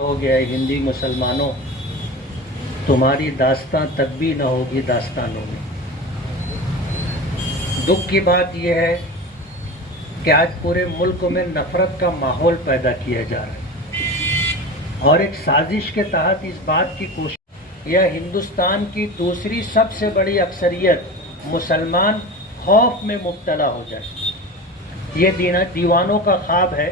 ہو گیا ہے ہندی مسلمانوں، تمہاری داستان تک بھی نہ ہوگی داستانوں میں۔ دکھ کی بات یہ ہے کہ آج پورے ملک میں نفرت کا ماحول پیدا کیا جا رہا ہے، اور ایک سازش کے تحت اس بات کی کوشش، یہ ہندوستان کی دوسری سب سے بڑی اکثریت مسلمان خوف میں مبتلا ہو جائے۔ یہ دیوانوں کا خواب ہے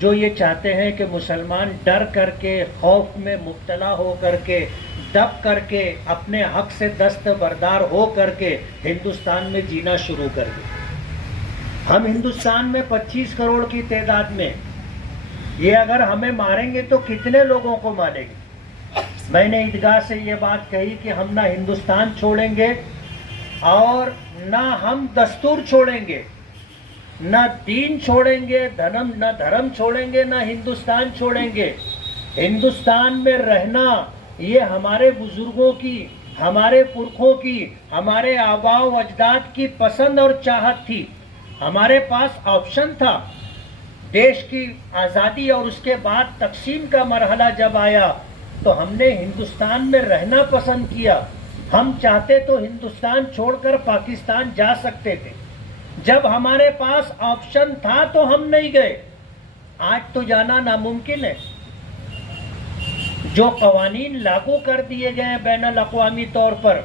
جو یہ چاہتے ہیں کہ مسلمان ڈر کر کے، خوف میں مبتلا ہو کر کے، دب کر کے، اپنے حق سے دستبردار ہو کر کے ہندوستان میں جینا شروع کر دیں۔ ہم ہندوستان میں 25 کروڑ کی تعداد میں، یہ اگر ہمیں ماریں گے تو کتنے لوگوں کو ماریں گے؟ میں نے عیدگاہ سے یہ بات کہی کہ ہم نہ ہندوستان چھوڑیں گے اور نہ ہم دستور چھوڑیں گے، نہ دین چھوڑیں گے، نہ دھرم چھوڑیں گے، نہ ہندوستان چھوڑیں گے۔ ہندوستان میں رہنا یہ ہمارے بزرگوں کی، ہمارے پرکھوں کی، ہمارے آباء و اجداد کی پسند اور چاہت تھی۔ ہمارے پاس آپشن تھا۔ دیش کی آزادی اور اس کے بعد تقسیم کا مرحلہ جب آیا تو ہم نے ہندوستان میں رہنا پسند کیا۔ ہم چاہتے تو ہندوستان چھوڑ کر پاکستان جا سکتے تھے، جب ہمارے پاس آپشن تھا تو ہم نہیں گئے۔ آج تو جانا ناممکن ہے۔ جو قوانین لاگو کر دیے گئے ہیں بین الاقوامی طور پر،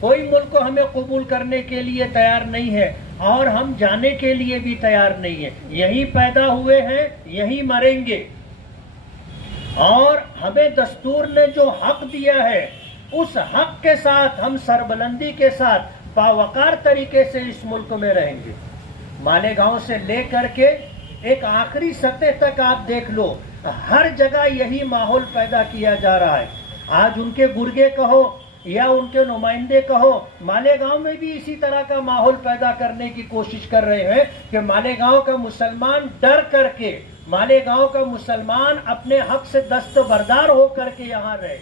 کوئی ملک ہمیں قبول کرنے کے لیے تیار نہیں ہے، اور ہم جانے کے لیے بھی تیار نہیں ہے۔ یہیں پیدا ہوئے ہیں، یہیں مریں گے، اور ہمیں دستور نے جو حق دیا ہے اس حق کے ساتھ ہم سربلندی کے ساتھ باوقار طریقے سے اس ملک میں رہیں گے۔ مالیگاؤں سے لے کر کے ایک آخری سطح تک آپ دیکھ لو، ہر جگہ یہی ماحول پیدا کیا جا رہا ہے۔ آج ان کے گرگے کہو یا ان کے نمائندے کہو، مالیگاؤں میں بھی اسی طرح کا ماحول پیدا کرنے کی کوشش کر رہے ہیں کہ مالیگاؤں کا مسلمان ڈر کر کے، مالیگاؤں کا مسلمان اپنے حق سے دستبردار ہو کر کے یہاں رہے۔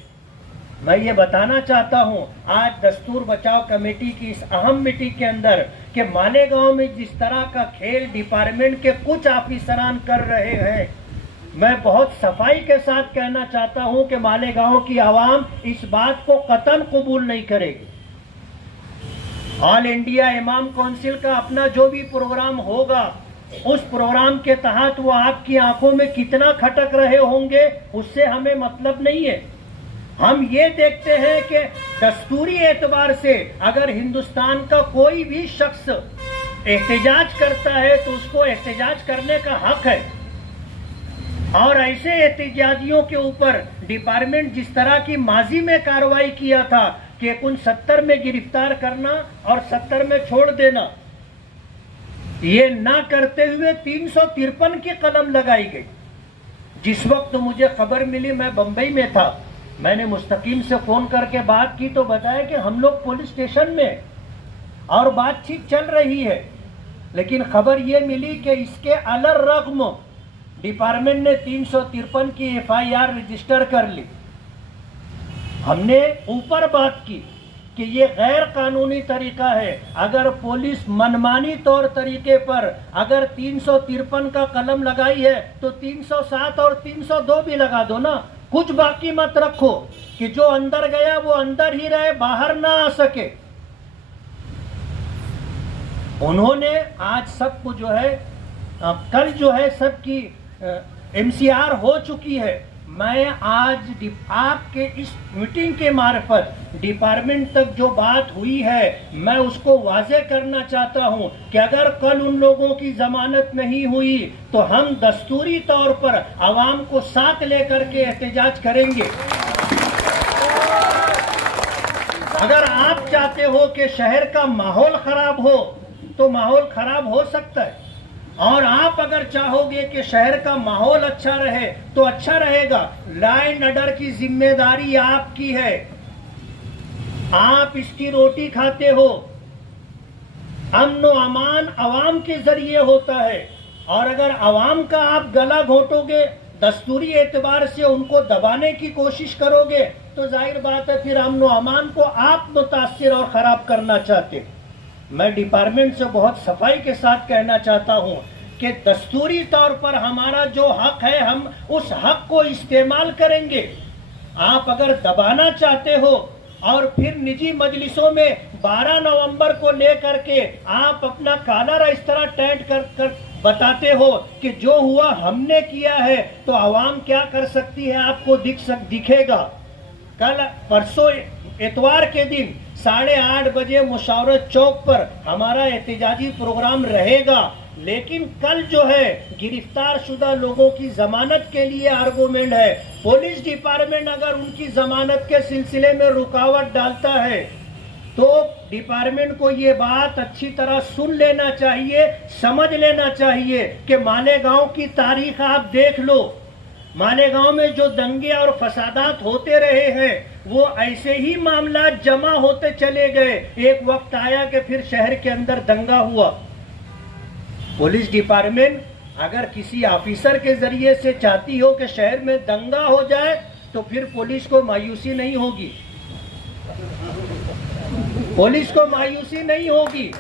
میں یہ بتانا چاہتا ہوں آج دستور بچاؤ کمیٹی کی اس اہم میٹنگ کے اندر کہ مالیگاؤں میں جس طرح کا کھیل ڈپارٹمنٹ کے کچھ آفیسران کر رہے ہیں، میں بہت صفائی کے ساتھ کہنا چاہتا ہوں کہ مالیگاؤں کی عوام اس بات کو قطعاً قبول نہیں کرے گی۔ آل انڈیا امام کونسل کا اپنا جو بھی پروگرام ہوگا، اس پروگرام کے تحت وہ آپ کی آنکھوں میں کتنا کھٹک رہے ہوں گے اس سے ہمیں مطلب نہیں ہے۔ ہم یہ دیکھتے ہیں کہ دستوری اعتبار سے اگر ہندوستان کا کوئی بھی شخص احتجاج کرتا ہے تو اس کو احتجاج کرنے کا حق ہے، اور ایسے احتجاجیوں کے اوپر ڈپارٹمنٹ جس طرح کی ماضی میں کارروائی کیا تھا کہ 69 میں گرفتار کرنا اور 70 میں چھوڑ دینا، یہ نہ کرتے ہوئے 353 کی قلم لگائی گئی۔ جس وقت مجھے خبر ملی، میں بمبئی میں تھا، میں نے مستقیم سے فون کر کے بات کی تو بتایا کہ ہم لوگ پولیس اسٹیشن میں اور بات چیت چل رہی ہے، لیکن خبر یہ ملی کہ اس کے الرغم ڈپارٹمنٹ نے 353 کی FIR رجسٹر کر لی۔ ہم نے اوپر بات کی کہ یہ غیر قانونی طریقہ ہے۔ اگر پولیس منمانی طور طریقے پر اگر 353 کا قلم لگائی ہے تو 307 اور 302 بھی لگا دو نا، کچھ باقی مت رکھو کہ جو اندر گیا وہ اندر ہی رہے، باہر نہ آ سکے۔ انہوں نے آج سب کو جو ہے، کل جو ہے سب کی MCR ہو چکی ہے۔ میں آج آپ کے اس میٹنگ کے معرفت ڈپارٹمنٹ تک جو بات ہوئی ہے میں اس کو واضح کرنا چاہتا ہوں کہ اگر کل ان لوگوں کی ضمانت نہیں ہوئی تو ہم دستوری طور پر عوام کو ساتھ لے کر کے احتجاج کریں گے۔ اگر آپ چاہتے ہو کہ شہر کا ماحول خراب ہو تو ماحول خراب ہو سکتا ہے، اور آپ اگر چاہو گے کہ شہر کا ماحول اچھا رہے تو اچھا رہے گا۔ لا اینڈ آرڈر کی ذمہ داری آپ کی ہے، آپ اس کی روٹی کھاتے ہو۔ امن و امان عوام کے ذریعے ہوتا ہے، اور اگر عوام کا آپ گلا گھونٹو گے، دستوری اعتبار سے ان کو دبانے کی کوشش کرو گے، تو ظاہر بات ہے پھر امن و امان کو آپ متاثر اور خراب کرنا چاہتے۔ میں ڈپارٹمنٹ سے بہت صفائی کے ساتھ کہنا چاہتا ہوں کہ دستوری طور پر ہمارا جو حق ہے ہم اس حق کو استعمال کریں گے. آپ اگر دبانا چاہتے ہو اور پھر نجی مجلسوں میں 12 نومبر کو لے کر کے آپ اپنا کالر اس طرح ٹیٹ کر بتاتے ہو کہ جو ہوا ہم نے کیا ہے، تو عوام کیا کر سکتی ہے آپ کو دکھے گا. کل پرسوں اتوار کے دن 8:30 بجے مشاورت چوک پر ہمارا احتجاجی پروگرام رہے گا، لیکن کل جو ہے گرفتار شدہ لوگوں کی ضمانت کے لیے آرگومنٹ ہے. پولیس ڈپارٹمنٹ اگر ان کی ضمانت کے سلسلے میں رکاوٹ ڈالتا ہے تو ڈپارٹمنٹ کو یہ بات اچھی طرح سن لینا چاہیے، سمجھ لینا چاہیے کہ مالیگاؤں کی تاریخ آپ دیکھ لو. مالیگاؤں میں جو دنگے اور فسادات ہوتے رہے ہیں وہ ایسے ہی معاملات جمع ہوتے چلے گئے. ایک وقت آیا کہ پھر شہر کے اندر دنگا ہوا. پولیس ڈپارٹمنٹ اگر کسی آفیسر کے ذریعے سے چاہتی ہو کہ شہر میں دنگا ہو جائے تو پھر پولیس کو مایوسی نہیں ہوگی، پولیس کو مایوسی نہیں ہوگی.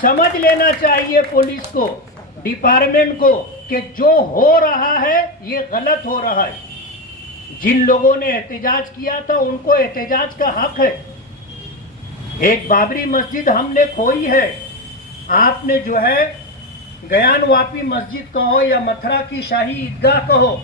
سمجھ لینا چاہیے پولیس کو، ڈپارٹمنٹ کو، کہ جو ہو رہا ہے یہ غلط ہو رہا ہے. جن لوگوں نے احتجاج کیا تھا ان کو احتجاج کا حق ہے. ایک بابری مسجد ہم نے کھوئی ہے. آپ نے جو ہے گیان واپی مسجد کہو یا متھرا کی شاہی عیدگاہ کہو،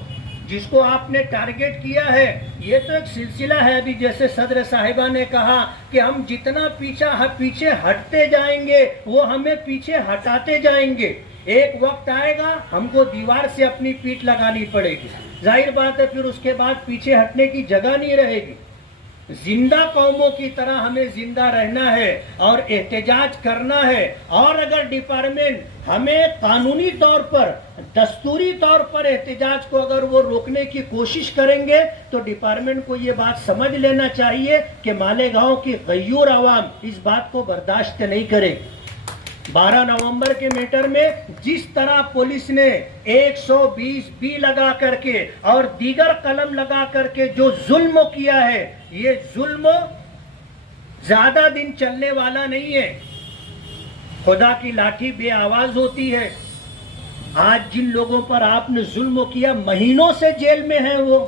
جس کو آپ نے ٹارگٹ کیا ہے، یہ تو ایک سلسلہ ہے. ابھی جیسے صدر صاحبہ نے کہا کہ ہم جتنا پیچھے ہٹتے جائیں گے وہ ہمیں پیچھے ہٹاتے جائیں گے. ایک وقت آئے گا ہم کو دیوار سے اپنی پیٹھ لگانی پڑے گی. ظاہر بات ہے پھر اس کے بعد پیچھے ہٹنے کی جگہ نہیں رہے گی. زندہ قوموں کی طرح ہمیں زندہ رہنا ہے اور احتجاج کرنا ہے. اور اگر ڈپارٹمنٹ ہمیں قانونی طور پر، دستوری طور پر احتجاج کو اگر وہ روکنے کی کوشش کریں گے تو ڈپارٹمنٹ کو یہ بات سمجھ لینا چاہیے کہ مالیگاؤں کی غیور عوام اس بات کو برداشت نہیں کرے. 12 نومبر کے میٹر میں جس طرح پولیس نے 120 لگا کر کے اور دیگر قلم لگا کر کے جو ظلم کیا ہے، یہ ظلم زیادہ دن چلنے والا نہیں ہے. خدا کی لاٹھی بے آواز ہوتی ہے. آج جن لوگوں پر آپ نے ظلم کیا مہینوں سے جیل میں ہیں، وہ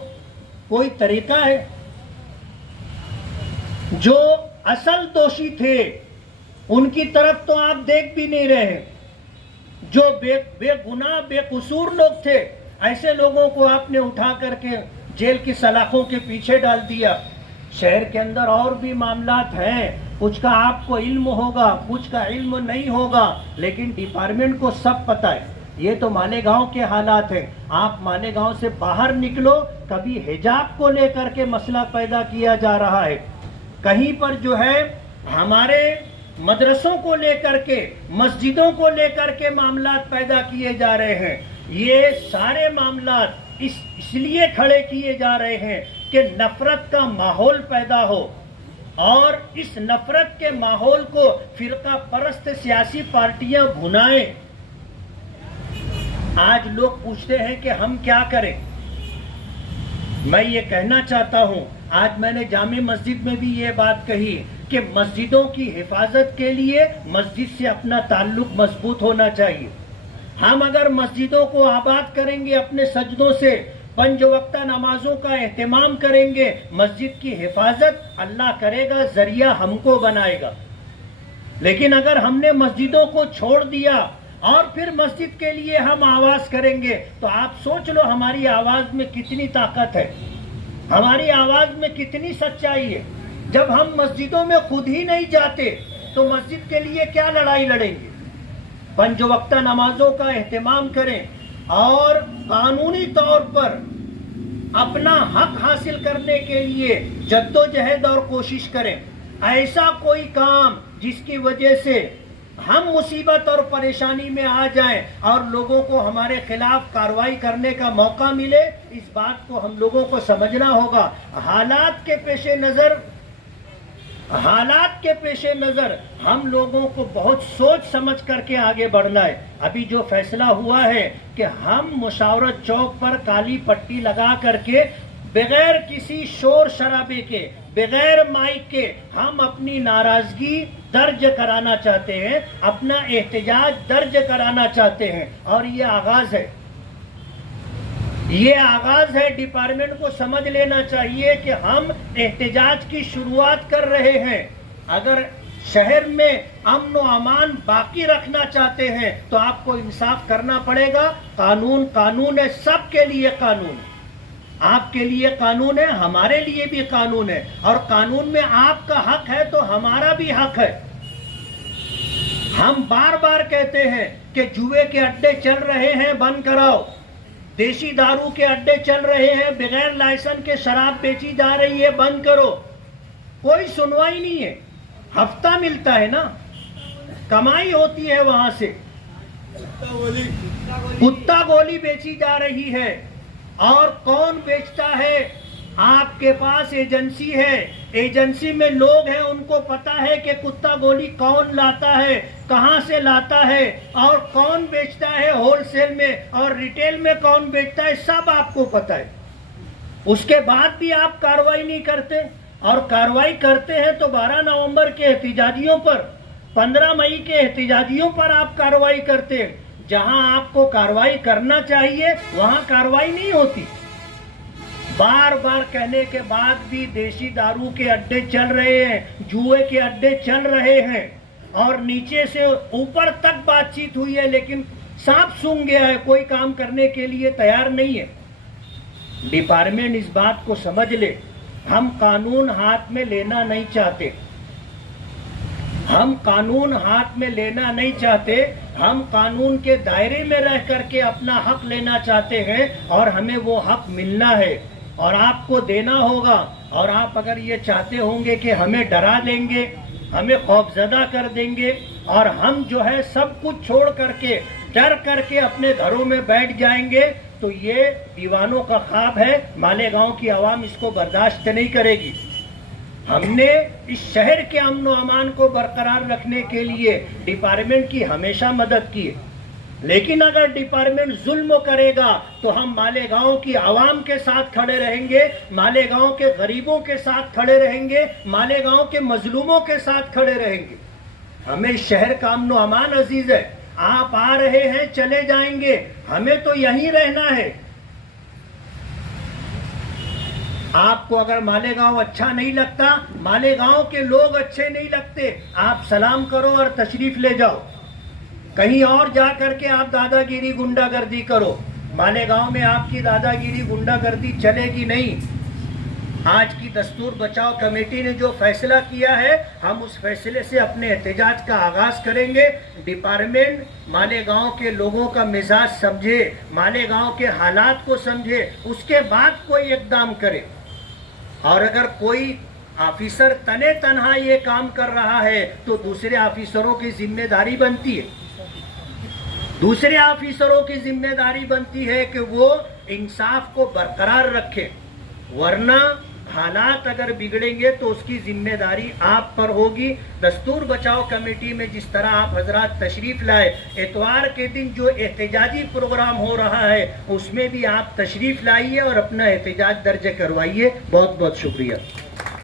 کوئی طریقہ ہے؟ جو اصل دوشی تھے ان کی طرف تو آپ دیکھ بھی نہیں رہے. جو بے گناہ بے قصور لوگ تھے ایسے لوگوں کو آپ نے اٹھا کر کے جیل کی سلاخوں کے پیچھے ڈال دیا. شہر کے اندر اور بھی معاملات ہیں، کچھ کا آپ کو علم ہوگا، کچھ کا علم نہیں ہوگا، لیکن ڈپارٹمنٹ کو سب پتہ ہے. یہ تو مالیگاؤں کے حالات ہیں. آپ مالیگاؤں سے باہر نکلو، کبھی حجاب کو لے کر کے مسئلہ پیدا کیا جا رہا ہے، کہیں پر جو ہے ہمارے مدرسوں کو لے کر کے، مسجدوں کو لے کر کے معاملات پیدا کیے جا رہے ہیں. یہ سارے معاملات اس لیے کھڑے کیے جا رہے ہیں کہ نفرت کا ماحول پیدا ہو، اور اس نفرت کے ماحول کو فرقہ پرست سیاسی پارٹیاں بھنائیں. آج لوگ پوچھتے ہیں کہ ہم کیا کریں. میں یہ کہنا چاہتا ہوں، آج میں نے جامع مسجد میں بھی یہ بات کہی کہ مسجدوں کی حفاظت کے لیے مسجد سے اپنا تعلق مضبوط ہونا چاہیے. ہم اگر مسجدوں کو آباد کریں گے اپنے سجدوں سے، 5 وقتہ نمازوں کا اہتمام کریں گے، مسجد کی حفاظت اللہ کرے گا، ذریعہ ہم کو بنائے گا. لیکن اگر ہم نے مسجدوں کو چھوڑ دیا اور پھر مسجد کے لیے ہم آواز کریں گے تو آپ سوچ لو ہماری آواز میں کتنی طاقت ہے، ہماری آواز میں کتنی سچائی ہے. جب ہم مسجدوں میں خود ہی نہیں جاتے تو مسجد کے لیے کیا لڑائی لڑیں گے. 5 وقتہ نمازوں کا اہتمام کریں اور قانونی طور پر اپنا حق حاصل کرنے کے لیے جدوجہد اور کوشش کریں. ایسا کوئی کام جس کی وجہ سے ہم مصیبت اور پریشانی میں آ جائیں اور لوگوں کو ہمارے خلاف کارروائی کرنے کا موقع ملے، اس بات کو ہم لوگوں کو سمجھنا ہوگا. حالات کے پیش نظر ہم لوگوں کو بہت سوچ سمجھ کر کے آگے بڑھنا ہے. ابھی جو فیصلہ ہوا ہے کہ ہم مشاورت چوک پر کالی پٹی لگا کر کے بغیر کسی شور شرابے کے، بغیر مائک کے ہم اپنی ناراضگی درج کرانا چاہتے ہیں، اپنا احتجاج درج کرانا چاہتے ہیں، اور یہ آغاز ہے، یہ آغاز ہے۔ ڈپارٹمنٹ کو سمجھ لینا چاہیے کہ ہم احتجاج کی شروعات کر رہے ہیں۔ اگر شہر میں امن و امان باقی رکھنا چاہتے ہیں تو آپ کو انصاف کرنا پڑے گا۔ قانون قانون ہے، سب کے لیے قانون ہے، آپ کے لیے قانون ہے، ہمارے لیے بھی قانون ہے، اور قانون میں آپ کا حق ہے تو ہمارا بھی حق ہے۔ ہم بار بار کہتے ہیں کہ جوئے کے اڈے چل رہے ہیں، بند کراؤ، دیسی دارو کے اڈے چل رہے ہیں، بغیر لائسنس کے شراب بیچی جا رہی ہے، بند کرو۔ کوئی سنوائی نہیں ہے، ہفتہ ملتا ہے نا، کمائی ہوتی ہے وہاں سے۔ کتا گولی بیچی جا رہی ہے، اور کون بیچتا ہے؟ آپ کے پاس ایجنسی ہے، ایجنسی میں لوگ ہیں، ان کو پتا ہے کہ کتا گولی کون لاتا ہے، کہاں سے لاتا ہے، اور کون بیچتا ہے ہول سیل میں اور ریٹیل میں کون بیچتا ہے، سب آپ کو پتا ہے۔ اس کے بعد بھی آپ کارروائی نہیں کرتے، اور کارروائی کرتے ہیں تو 12 نومبر کے احتجاجیوں پر، 15 مئی کے احتجاجیوں پر آپ کارروائی کرتے ہیں۔ جہاں آپ کو کارروائی کرنا چاہیے وہاں کارروائی نہیں ہوتی۔ بار بار کہنے کے بعد بھی دیسی دارو کے اڈے چل رہے ہیں، جوئے کے اڈے چل رہے ہیں، اور نیچے سے اوپر تک بات چیت ہوئی ہے، لیکن سانپ سونگھ گیا ہے، کوئی کام کرنے کے لیے تیار نہیں ہے۔ ڈپارٹمنٹ اس بات کو سمجھ لے، ہم قانون ہاتھ میں لینا نہیں چاہتے، ہم قانون ہاتھ میں لینا نہیں چاہتے، ہم قانون کے دائرے میں رہ کر کے اپنا حق لینا چاہتے ہیں، اور ہمیں وہ حق ملنا ہے، اور آپ کو دینا ہوگا۔ اور آپ اگر یہ چاہتے ہوں گے کہ ہمیں ڈرا دیں گے، ہمیں خوفزدہ کر دیں گے، اور ہم جو ہے سب کچھ چھوڑ کر کے ڈر کر کے اپنے گھروں میں بیٹھ جائیں گے، تو یہ دیوانوں کا خواب ہے۔ مالیگاؤں کی عوام اس کو برداشت نہیں کرے گی۔ ہم نے اس شہر کے امن و امان کو برقرار رکھنے کے لیے ڈپارٹمنٹ کی ہمیشہ مدد کی ہے، لیکن اگر ڈپارٹمنٹ ظلم کرے گا تو ہم مالیگاؤں کی عوام کے ساتھ کھڑے رہیں گے، مالیگاؤں کے غریبوں کے ساتھ کھڑے رہیں گے، مالیگاؤں کے مظلوموں کے ساتھ کھڑے رہیں گے۔ ہمیں اس شہر کا امن و امان عزیز ہے۔ آپ آ رہے ہیں، چلے جائیں گے، ہمیں تو یہیں رہنا ہے۔ آپ کو اگر مالیگاؤں اچھا نہیں لگتا، مالیگاؤں کے لوگ اچھے نہیں لگتے، آپ سلام کرو اور تشریف لے جاؤ، کہیں اور جا کر کے آپ دادا گیری گنڈا گردی کرو۔ مالیگاؤں میں آپ کی دادا گیری گنڈا گردی چلے گی نہیں۔ آج کی دستور بچاؤ کمیٹی نے جو فیصلہ کیا ہے، ہم اس فیصلے سے اپنے احتجاج کا آغاز کریں گے۔ ڈپارٹمنٹ مالیگاؤں کے لوگوں کا مزاج سمجھے، مالیگاؤں کے حالات کو سمجھے، اس کے بعد کوئی اقدام کرے۔ اور اگر کوئی آفیسر تنے تنہا یہ کام کر رہا ہے تو دوسرے آفیسروں کی ذمہ داری بنتی ہے، دوسرے آفیسروں کی ذمہ داری بنتی ہے کہ وہ انصاف کو برقرار رکھے، ورنہ حالات اگر بگڑیں گے تو اس کی ذمہ داری آپ پر ہوگی۔ دستور بچاؤ کمیٹی میں جس طرح آپ حضرات تشریف لائے، اتوار کے دن جو احتجاجی پروگرام ہو رہا ہے اس میں بھی آپ تشریف لائیے اور اپنا احتجاج درج کروائیے۔ بہت بہت شکریہ۔